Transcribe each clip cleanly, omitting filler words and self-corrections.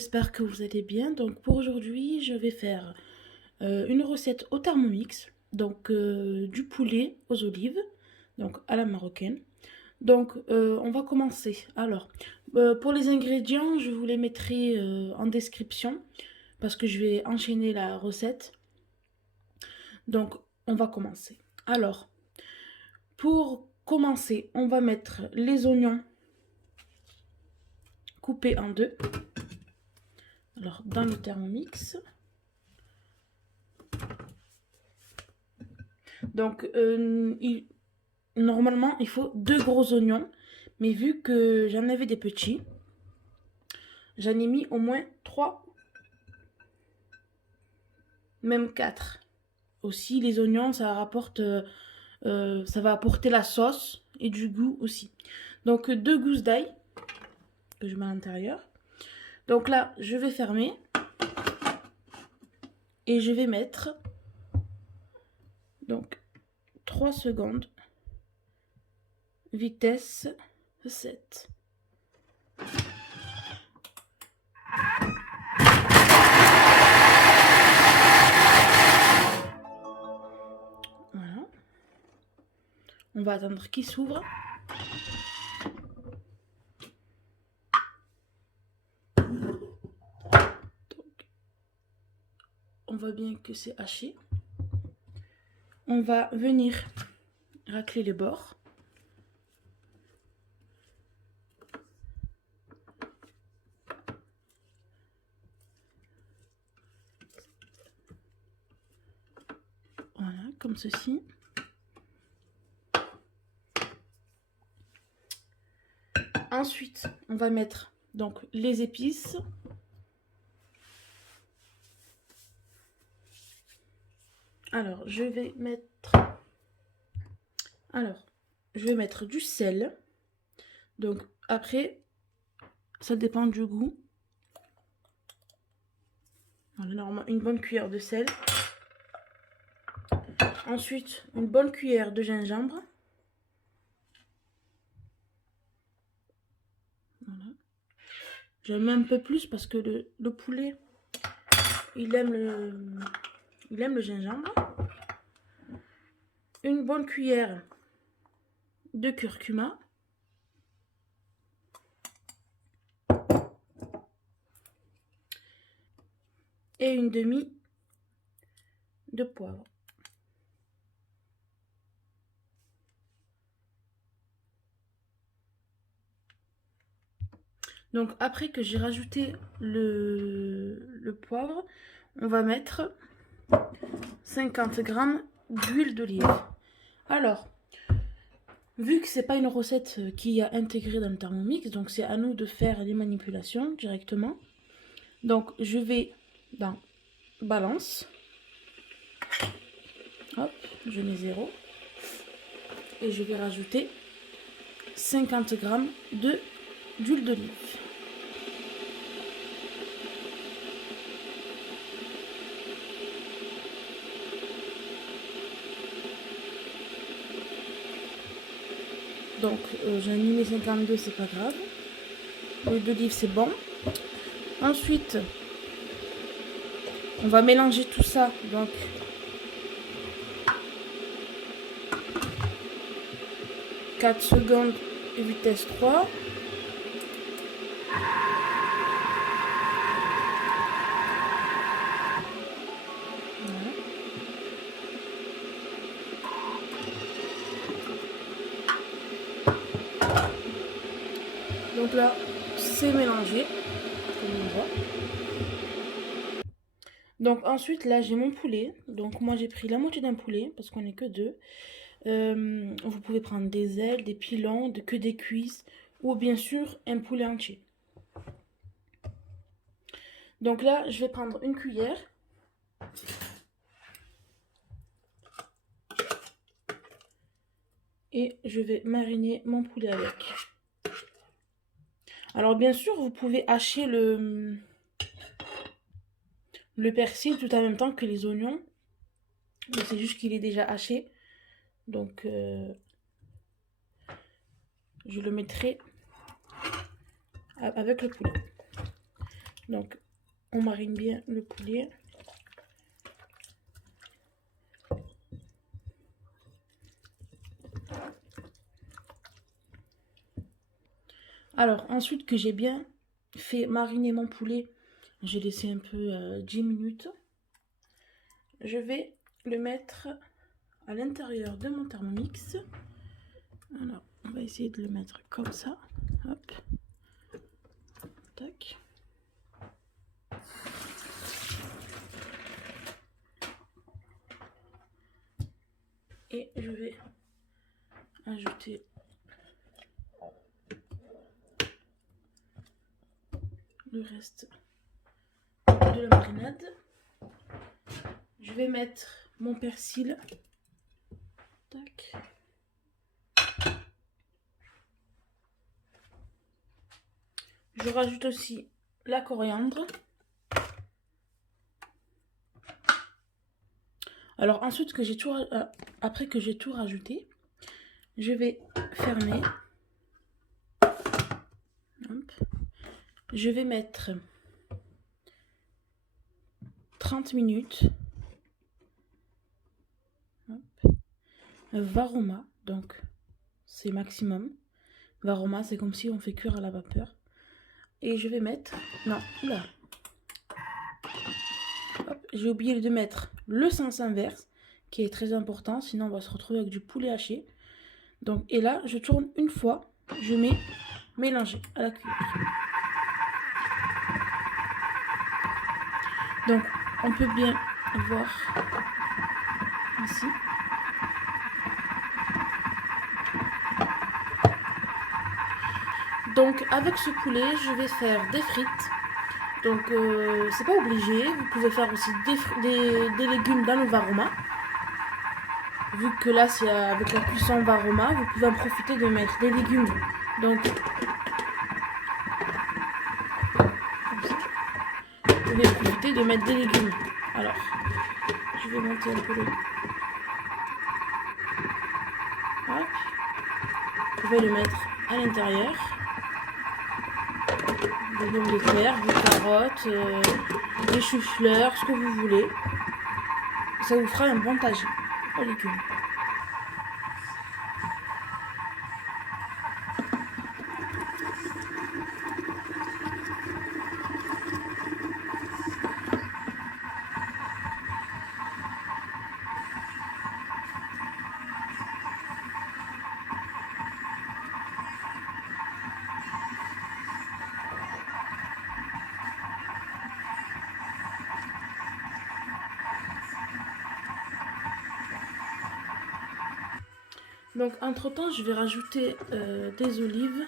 j'espère que vous allez bien. Donc pour aujourd'hui, je vais faire une recette au Thermomix. Donc du poulet aux olives, donc à la marocaine. Donc on va commencer. Alors, pour les ingrédients, je vous les mettrai en description parce que je vais enchaîner la recette. Donc on va commencer. Alors, pour commencer, on va mettre les oignons coupés en deux. Alors, dans le Thermomix. Donc, normalement, il faut 2 gros oignons. Mais vu que j'en avais des petits, j'en ai mis au moins 3, même 4. Aussi, les oignons, ça rapporte, ça va apporter la sauce et du goût aussi. Donc, 2 gousses d'ail que je mets à l'intérieur. Donc là, je vais fermer. Et je vais mettre donc 3 secondes, vitesse 7. Voilà. On va attendre qu'il s'ouvre. Donc, on voit bien que c'est haché. On va venir racler les bords. Voilà, comme ceci. Ensuite, on va mettre donc les épices. Alors, je vais mettre du sel. Donc, après, ça dépend du goût. Voilà, normalement, une bonne cuillère de sel. Ensuite, une bonne cuillère de gingembre. Voilà. Je mets un peu plus parce que le poulet, il aime le gingembre. Une bonne cuillère de curcuma. Et une demi de poivre. Donc après que j'ai rajouté le poivre, on va mettre 50 g d'huile d'olive. Alors, vu que c'est pas une recette qui est intégrée dans le Thermomix, donc c'est à nous de faire les manipulations directement. Donc je vais dans balance. Hop, je mets 0. Et je vais rajouter 50 g d'huile d'olive. Donc j'en ai mis 52, c'est pas grave. L'huile d'olive c'est bon. Ensuite, on va mélanger tout ça. Donc 4 secondes et vitesse 3. Voilà. Donc là, c'est mélangé, comme on voit. Donc ensuite, là, j'ai mon poulet. Donc moi, j'ai pris la moitié d'un poulet, parce qu'on n'est que 2. Vous pouvez prendre des ailes, des pilons, que des cuisses, ou bien sûr, un poulet entier. Donc là, je vais prendre une cuillère. Et je vais mariner mon poulet avec. Alors bien sûr, vous pouvez hacher le persil tout en même temps que les oignons. Mais c'est juste qu'il est déjà haché. Donc je le mettrai avec le poulet. Donc, on marine bien le poulet. Alors, ensuite que j'ai bien fait mariner mon poulet, j'ai laissé un peu 10 minutes. Je vais le mettre à l'intérieur de mon Thermomix. Alors, on va essayer de le mettre comme ça. Hop. Tac. Et je vais ajouter le reste de la marinade. Je vais mettre mon persil. Tac. Je rajoute aussi la coriandre. Alors ensuite que j'ai tout, après que j'ai tout rajouté, je vais fermer. Hop. Je vais mettre 30 minutes. Hop. Varoma, donc c'est maximum. Varoma, c'est comme si on fait cuire à la vapeur. Et je vais mettre... Non, oula. J'ai oublié de mettre le sens inverse, qui est très important, sinon on va se retrouver avec du poulet haché. Donc, et là, je tourne une fois, je mets mélanger à la cuillère. Donc, on peut bien voir ici. Donc, avec ce poulet, je vais faire des frites. Donc, c'est pas obligé. Vous pouvez faire aussi des légumes dans le varoma. Vu que là, c'est avec la cuisson varoma, vous pouvez en profiter de mettre des légumes. Donc, vous pouvez profiter de mettre des légumes. Alors, je vais monter un peu le... Hop. Vous pouvez le mettre à l'intérieur. Des pommes de terre, des carottes, des choux-fleurs, ce que vous voulez. Ça vous fera un bon tagine aux légumes. Donc entre temps je vais rajouter des olives.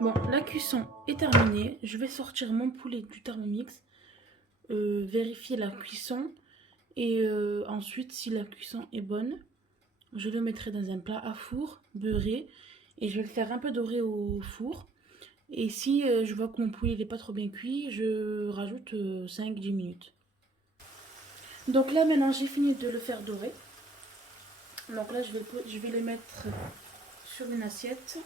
Bon, la cuisson est terminée. Je vais sortir mon poulet du Thermomix, vérifier la cuisson et ensuite, si la cuisson est bonne, je le mettrai dans un plat à four, beurré, et je vais le faire un peu dorer au four. Et si je vois que mon poulet n'est pas trop bien cuit, je rajoute 5-10 minutes. Donc là, maintenant, j'ai fini de le faire dorer. Donc là, je vais le mettre sur une assiette.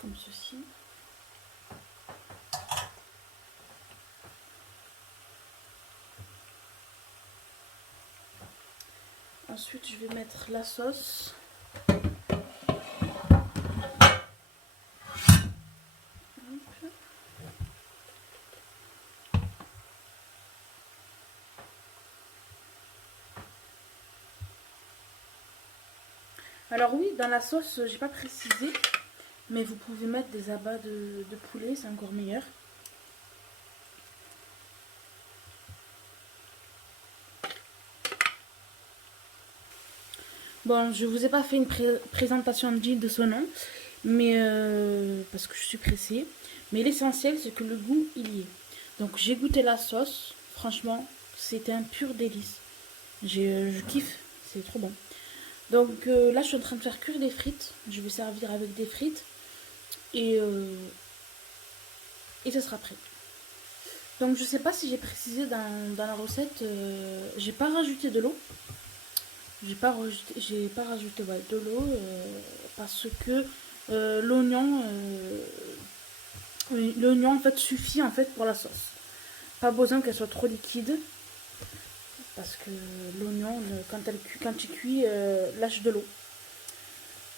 Comme ceci. Ensuite, je vais mettre la sauce. Alors oui, dans la sauce, j'ai pas précisé, mais vous pouvez mettre des abats de poulet, c'est encore meilleur. Bon, je vous ai pas fait une présentation digne de son nom, mais parce que je suis pressée. Mais l'essentiel, c'est que le goût, il y est. Donc j'ai goûté la sauce, franchement, c'était un pur délice. Je kiffe, c'est trop bon. Donc là, je suis en train de faire cuire des frites. Je vais servir avec des frites et, euh, et ça sera prêt. Donc je sais pas si j'ai précisé dans la recette, j'ai pas rajouté de l'eau. J'ai pas rajouté ouais, de l'eau parce que l'oignon, oui, l'oignon en fait suffit en fait pour la sauce. Pas besoin qu'elle soit trop liquide parce que l'oignon quand il cuit lâche de l'eau.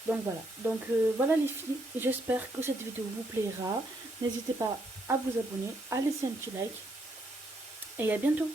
Donc voilà. Donc voilà les filles. J'espère que cette vidéo vous plaira. N'hésitez pas à vous abonner, à laisser un petit like et à bientôt.